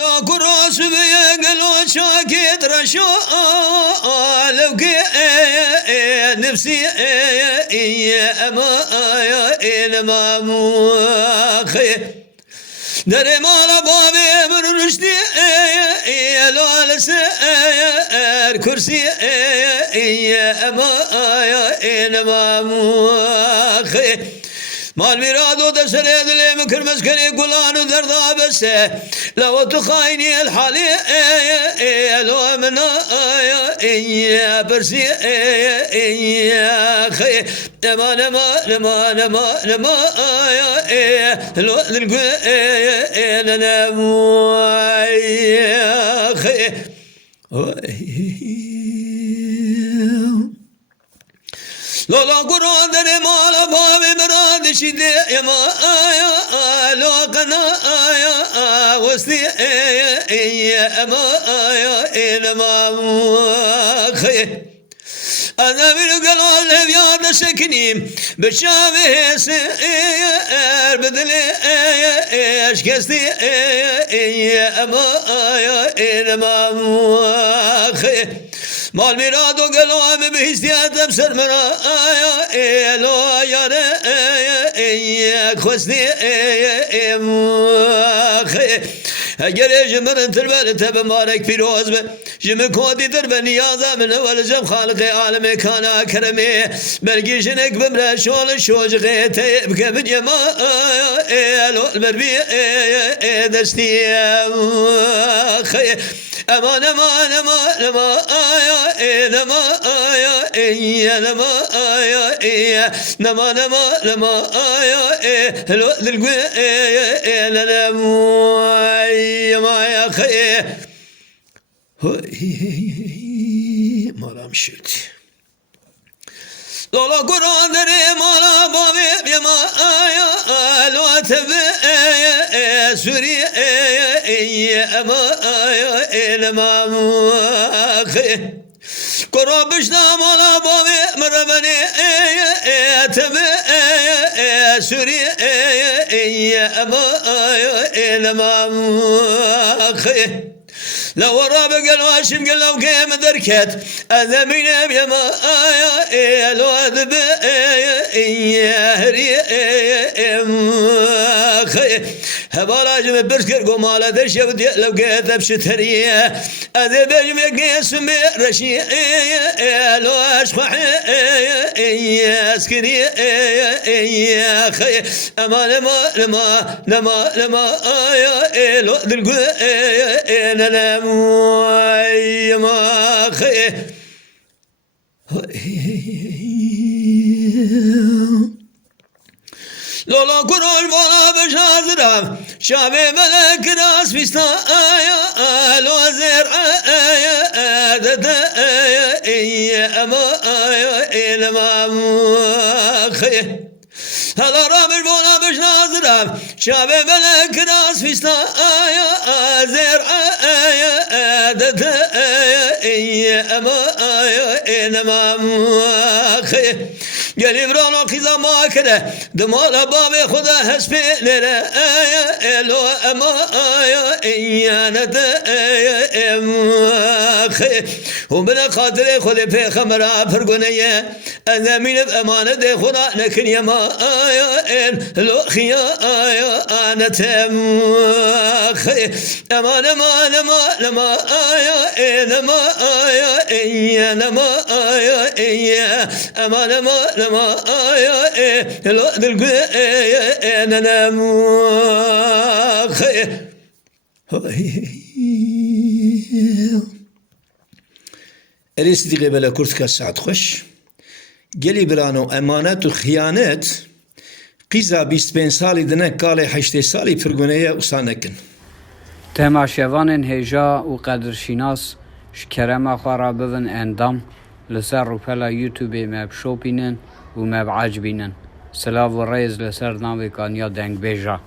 لا كراس بيقلو شاكيد رشا لو نفسي اما ما مخي دري مال بابي من رشدي لو لسر كرسي اما مخي مال ميرادو دسري دلي مكر مسكني قلانو دردا بس لو تخايني الحالي لو منا برسي خي نما نما نما نما نما لو نلقى خي لولا قرآن دري مالا بابي مراد شدي يما لو قنا وستي يما إنما خي أنا من قلال لبيان سكنيم بشافي سير بدلي أشكستي يما إنما خي مال ميرادو قلوب بهستيات بسر مرا لو يانا خوستي خي اگر جمرن تربل تب مارك فيروز جم كودي درب نيازا من اول جم خالق عالم كان كرمي بلقي جنك بمرا شول شوج غيتي بكبد يما لو البربي دستي خي امان امان امان امان نما نما نما نما نما لو للقوي لا ما يا خي مرام شد لولا قرآن دري مالا بابي بما لو تبي سوري اما انما خي قربشنا مالا بابي مربني تبي سوري اما انما خي لو راب قال واشم قال لو قيم دركت اذا من يما لو اذب هري خي هبالا جم برسكر قمالة درشب لو قيت بشتري اذا بجم يقيس رشي لو اشخح اسكني خي اما لما لما لما لما لو دلقو انا ما خي لولا كرول بولا بشازرام شابي ملك ناس بيستا لو زر ما خي هلا رامل بولا بشازرام شابي ملك ناس بيستا زر ما خي قالي برانو خيزا ما كده دمال بابي خدا هسبي لنا لو اما ايانا خي ومن خاطر خدي في خمرا فرقونية انا من بامانة دي خدا لكن يما لو خيا انا تم خي اما نما نما نما نما نما اما نما لما لو دلقو انا خي اريستي قبل كرتك ساعة خوش قلي برانو امانات وخيانات قيزا 25 سالي دنك قالي 8 سالي فرقونية وسانكن تماشيوان هجا وقدرشناس شكرما خارا بفن اندام لسر روبلا يوتيوب ماب شوبينن وماب عاجبينن سلاف و ريز لسر ناوي كانيا دنگ بيجا